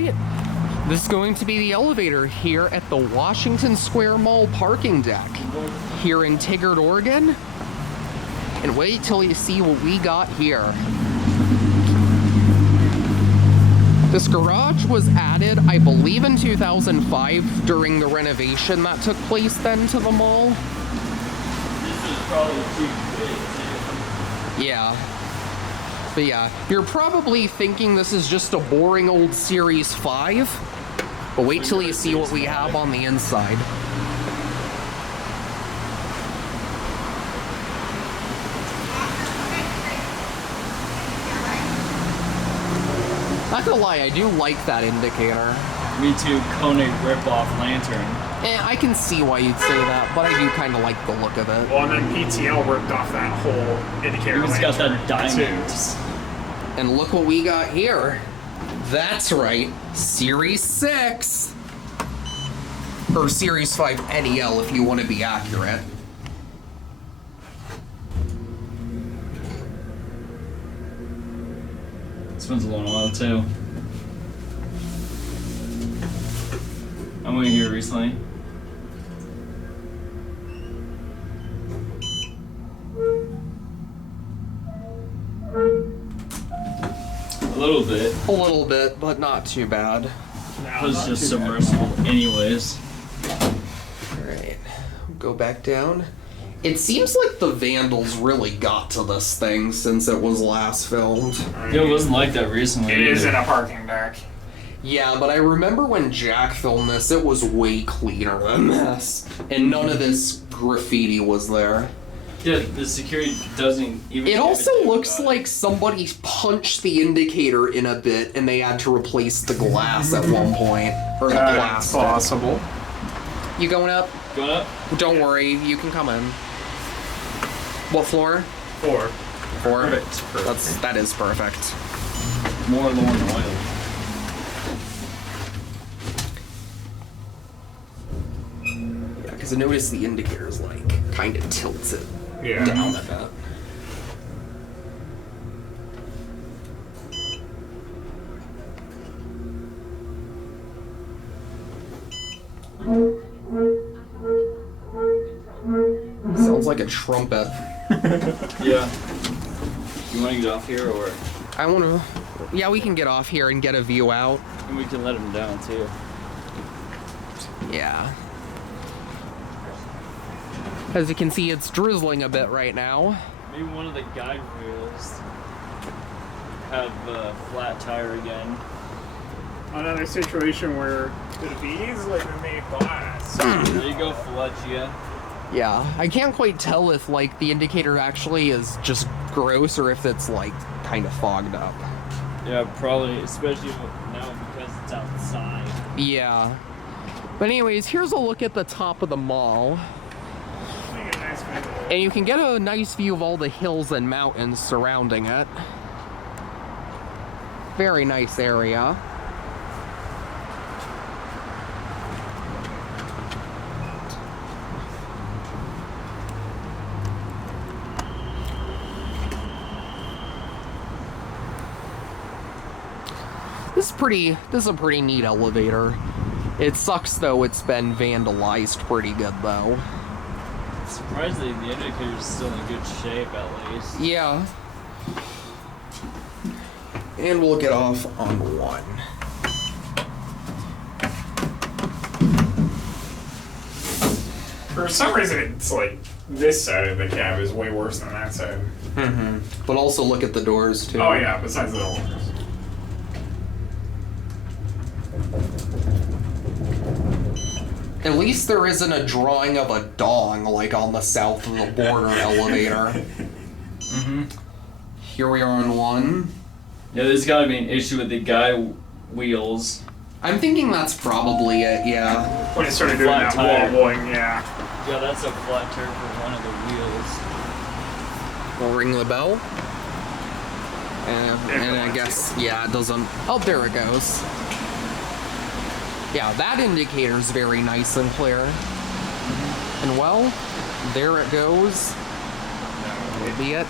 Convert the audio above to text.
right. This is going to be the elevator here at the Washington Square Mall parking deck here in Tigard, Oregon. And wait till you see what we got here. This garage was added, I believe, in 2005 during the renovation that took place then to the mall. This is probably too big, too. Yeah. But yeah, you're probably thinking this is just a boring old Series 5. But wait till you see what we have on the inside. Not gonna lie, I do like that indicator. Me too, Koenig rip-off lantern. I can see why you'd say that, but I do kind of like the look of it. Well, and then PTL ripped off that whole indicator It's got that diamond. And look what we got here. That's right, Series 6. Or Series 5 NEL if you want to be accurate. This one's a long while too. I went here recently. A little bit, but not too bad. No, It was just submersible anyways. Alright, go back down. It seems like the Vandals really got to this thing since it was last filmed. Yeah, it wasn't like that recently. It is either. in a parking deck. Yeah, but I remember when Jack filmed this, it was way cleaner than this. And none of this graffiti was there. Yeah, the security doesn't even. It also looks like somebody punched the indicator in a bit and they had to replace the glass at one point. Or the That's plastic. possible. You going up? Going up? Don't worry, you can come in. What floor? 4. 4? Perfect. That is perfect. More Lauren oil. Yeah, because I noticed the indicator's like kind of tilts it Yeah. down a bit. Sounds like a trumpet. Yeah. You want to get off here, or I want to. Yeah, we can get off here and get a view out. and we can let him down too. Yeah. As you can see, it's drizzling a bit right now. Maybe one of the guide wheels have a flat tire again. Another situation where the V's like been made glass. There you go, Fletchia. Yeah, I can't quite tell if like the indicator actually is just gross or if it's like kind of fogged up. Yeah, probably, especially now because it's outside. Yeah. But anyways, here's a look at the top of the mall. Make a nice visual. And you can get a nice view of all the hills and mountains surrounding it. Very nice area. This is a pretty neat elevator. It sucks though it's been vandalized pretty good though. Surprisingly, the indicator's still in good shape at least. Yeah. And we'll get off on 1. For some reason, it's like this side of the cab is way worse than that side. Mm-hmm. But also look at the doors too. Oh yeah, besides the doors. At least there isn't a drawing of a dong like on the south of the border elevator. Mm-hmm. Here we are on 1. Yeah, there's gotta be an issue with the guide wheels. I'm thinking that's probably it, yeah. When it started doing Flat that tire. wobbling, yeah. Yeah, that's a flat tire for one of the wheels. We'll ring the bell. And I guess, yeah, it doesn't... Oh, there it goes. Yeah, that indicator's very nice and clear. And well, there it goes. That'll be it.